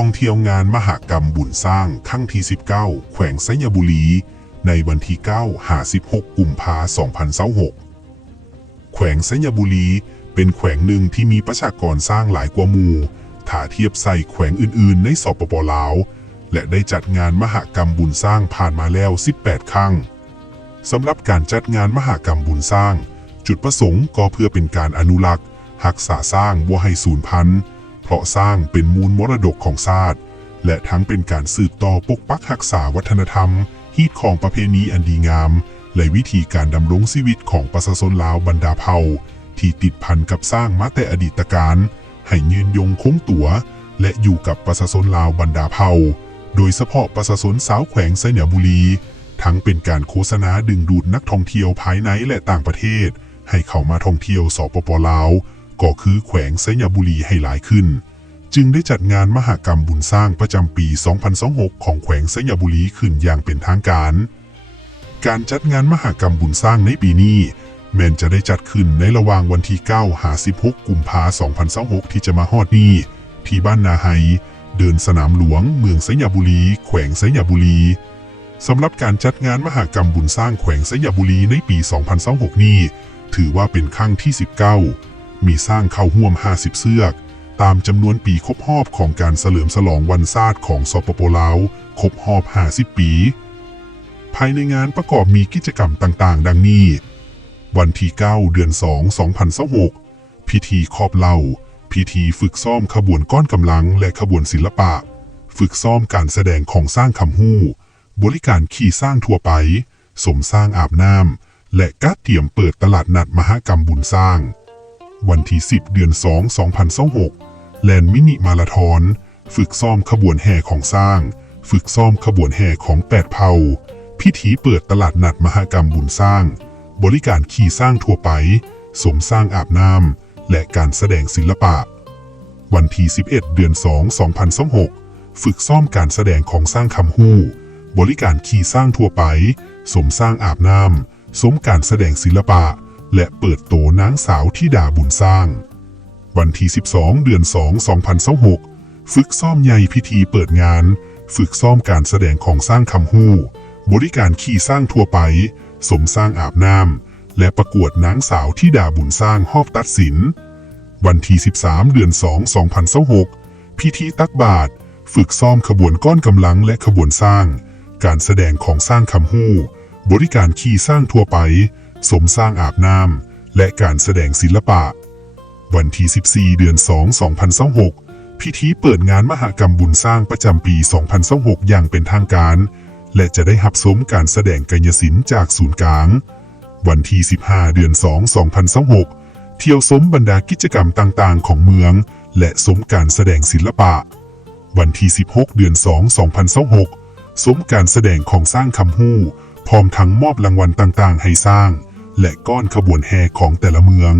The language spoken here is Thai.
ท่องเที่ยวงานมหกรรมบุญสร้างครั้งที่19แขวงไสยบุรีในวันที่9-16 กุมภาพันธ์ 2026แขวงไสยบุรีเป็นแขวงหนึ่งที่มีประชากรสร้างหลายกว่าหมู่ถ้าเทียบใส่แขวงอื่นๆในสปป.ลาวและได้จัดงานมหกรรมบุญสร้างผ่านมาแล้ว18ครั้งสำหรับการจัดงานมหกรรมบุญสร้างจุดประสงค์ก็เพื่อเป็นการอนุรักษ์รักษาสร้างบ่ให้สูญพันธุ์เพราะสร้างเป็นมูลมรดกของชาติและทั้งเป็นการสืบต่อปกปักรักษาวัฒนธรรมฮีตของประเพณีอันดีงามและวิธีการดำรงชีวิตของประชาชนลาวบรรดาเผ่าที่ติดพันกับสร้างมาแต่อดีตการให้ยืนยงคงตัวและอยู่กับประชาชนลาวบรรดาเผ่าโดยเฉพาะประชาชนชาวแขวงไสยบุรีทั้งเป็นการโฆษณาดึงดูดนักท่องเที่ยวภายในและต่างประเทศให้เข้ามาท่องเที่ยวสปป.ลาวก็คือแขวงไสยบุรีให้หลายขึ้นจึงได้จัดงานมหกรรมบุญสร้างประจำปี 2026ของแขวงไสยบุรีขึ้นอย่างเป็นทางการการจัดงานมหกรรมบุญสร้างในปีนี้แม้นจะได้จัดขึ้นในระหว่างวันที่9-16 กุมภาพันธ์ 2026ที่จะมาฮอดนี้ที่บ้านนาไฮเดินสนามหลวงเมืองไสยบุรีแขวงไสยบุรีสำหรับการจัดงานมหกรรมบุญสร้างแขวงไสยบุรีในปี 2026นี้ถือว่าเป็นครั้งที่19มีสร้างเข้าร่วม50เชือกตามจำนวนปีครบรอบของการเฉลิมฉลองวันชาติของสปป.ลาวครบรอบ50ปีภายในงานประกอบมีกิจกรรมต่างๆดังนี้วันที่9เดือน2 2026พิธีครอบเหล้าพิธีฝึกซ้อมขบวนก้อนกำลังและขบวนศิลปะฝึกซ้อมการแสดงของสร้างคำฮู้บริการขี่สร้างทั่วไปสมสร้างอาบน้ำและการเตรียมเปิดตลาดนัดมหกรรมบุญสร้างวันที่10เดือน2 2026แลนด์มินิมาราธอนฝึกซ้อมขบวนแห่ของสร้างฝึกซ้อมขบวนแห่ของ8เผ่าพิธีเปิดตลาดนัดมหกรรมบุญสร้างบริการขี่สร้างทั่วไปสมสร้างอาบน้ำและการแสดงศิลปะวันที่11เดือน2 2026ฝึกซ้อมการแสดงของสร้างคำฮู้บริการขี่สร้างทั่วไปสมสร้างอาบน้ำสมการแสดงศิลปะและเปิดโตนางสาวธิดาบุญสร้างวันที่12เดือน2 2026ฝึกซ้อมใหญ่พิธีเปิดงานฝึกซ้อมการแสดงของสร้างคำฮู้บริการขี่สร้างทั่วไปสมสร้างอาบน้ำและประกวดนางสาวธิดาบุญสร้างรอบตัดสินวันที่13เดือน2 2026พิธีตักบาตรฝึกซ้อมขบวนก้อนกำลังและขบวนสร้างการแสดงของสร้างคำฮู้บริการขี่สร้างทั่วไปสมสร้างอาบน้ำและการแสดงศิลปะวันที่14เดือน2 2026พิธีเปิดงานมหกรรมบุญสร้างประจำปี 2026อย่างเป็นทางการและจะได้รับชมการแสดงกายศิลป์จากศูนย์กลางวันที่15เดือน2 2026เที่ยวชมบรรดากิจกรรมต่างๆของเมืองและชมการแสดงศิลปะวันที่16เดือน2 2026ชมการแสดงของสร้างคำฮู้พร้อมทั้งมอบรางวัลต่างๆให้สร้างและก้อนขบวนแห่ของแต่ละเมือง